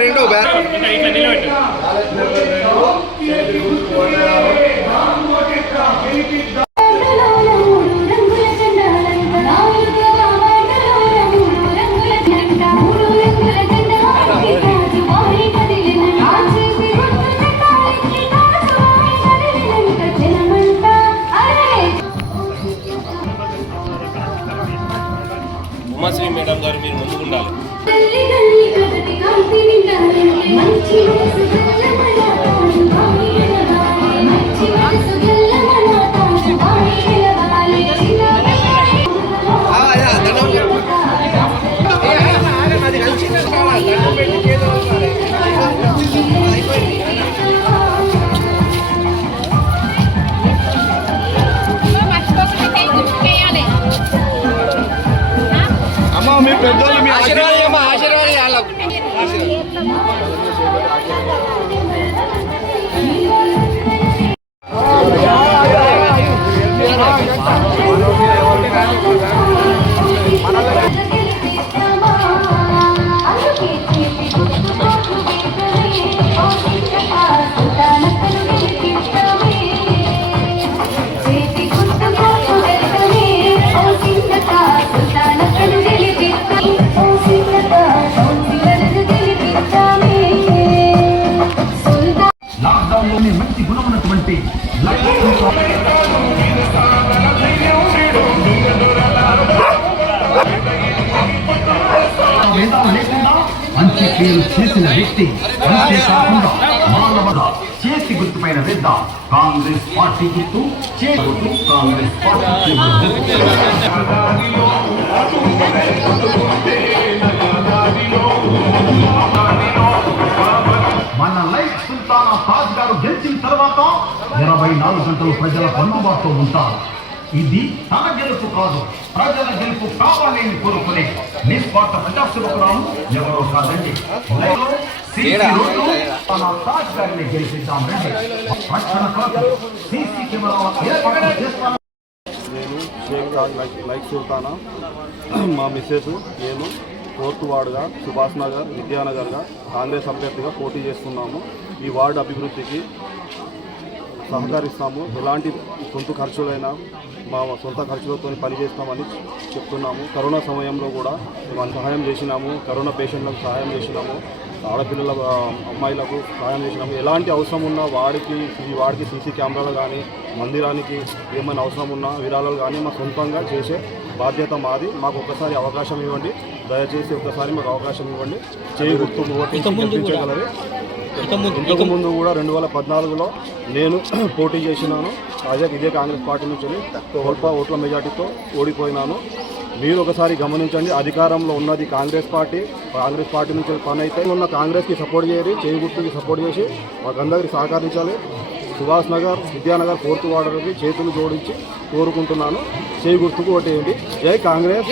రెండో ఉమాశ్రీ మేడం గారు మీరు ముందుకుండాలి. అమ్మ మీ పెద్దోళ్ళు మీ ఆశీర్వాదం ఆశీర్వాదం మంచి గుణమున్నటువంటి లేకుండా మంచి పేరు చేసిన వ్యక్తి అంతేకాకుండా మానవ చేతి గుర్తుపైన వేద్దాం కాంగ్రెస్ పార్టీ గుర్తు చేతి కాంగ్రెస్ పార్టీ మన లైఫ్ సుల్తానా తాజ్ గారు గెలిచిన తర్వాత 24 గంటలు ప్రజల అందుబాటులో ఉంటారు. ఇది తన గెలుపు కాదు, ప్రజల గెలుపు కావాలని కోరుకునే నిస్వార్థ ప్రజాసేవకురాలు ఎవరో కాదండి. తాజ్ గారిని గెలిపిద్దాం రండి. రక్షణ కోసం సీసీ కెమెరా ఏర్పాటు చేస్తాను. నేను షేక్ తాజ్ లైక్ సుల్తానా, మా మిస్సెస్, నేను 4th వార్డుగా సుభాష్ నగర్ విద్యానగర్గా కాంగ్రెస్ అభ్యర్థిగా పోటీ చేస్తున్నాము. ఈ వార్డు అభివృద్ధికి సహకరిస్తాము. ఎలాంటి సొంత ఖర్చులైనా మా సొంత ఖర్చులతో పనిచేస్తామని చెప్తున్నాము. కరోనా సమయంలో కూడా మేము సహాయం చేసినాము. కరోనా పేషెంట్లకు సహాయం చేసినాము. ఆడపిల్లల అమ్మాయిలకు సహాయం చేసినాము. ఎలాంటి అవసరం ఉన్నా ఈ వాడికి సీసీ కెమెరాలు కానీ మందిరానికి ఏమైనా అవసరం ఉన్నా విరాళాలు కానీ మా సొంతంగా చేసే బాధ్యత మాది. మాకు ఒక్కసారి అవకాశం ఇవ్వండి, దయచేసి ఒక్కసారి మాకు అవకాశం ఇవ్వండి. చేయి గుర్తు గెలిపించగలరు. ఇంతకుముందు కూడా 2014లో నేను పోటీ చేసినాను. ఇదే కాంగ్రెస్ పార్టీ నుంచి ఓట్ల మెజార్టీతో ఓడిపోయినాను. మీరు ఒకసారి గమనించండి, అధికారంలో ఉన్నది కాంగ్రెస్ పార్టీ నుంచి పని అయితే ఉన్న కాంగ్రెస్కి సపోర్ట్ చేయాలి, చేయి గుర్తుకి సపోర్ట్ చేసి మాకందరికి సహకరించాలి. సుభాష్ నగర్ విద్యానగర్ 4th వార్డుకి చేతులు జోడించి కోరుకుంటున్నాను. చేయి గుర్తుకు ఓటేయండి. జై కాంగ్రెస్.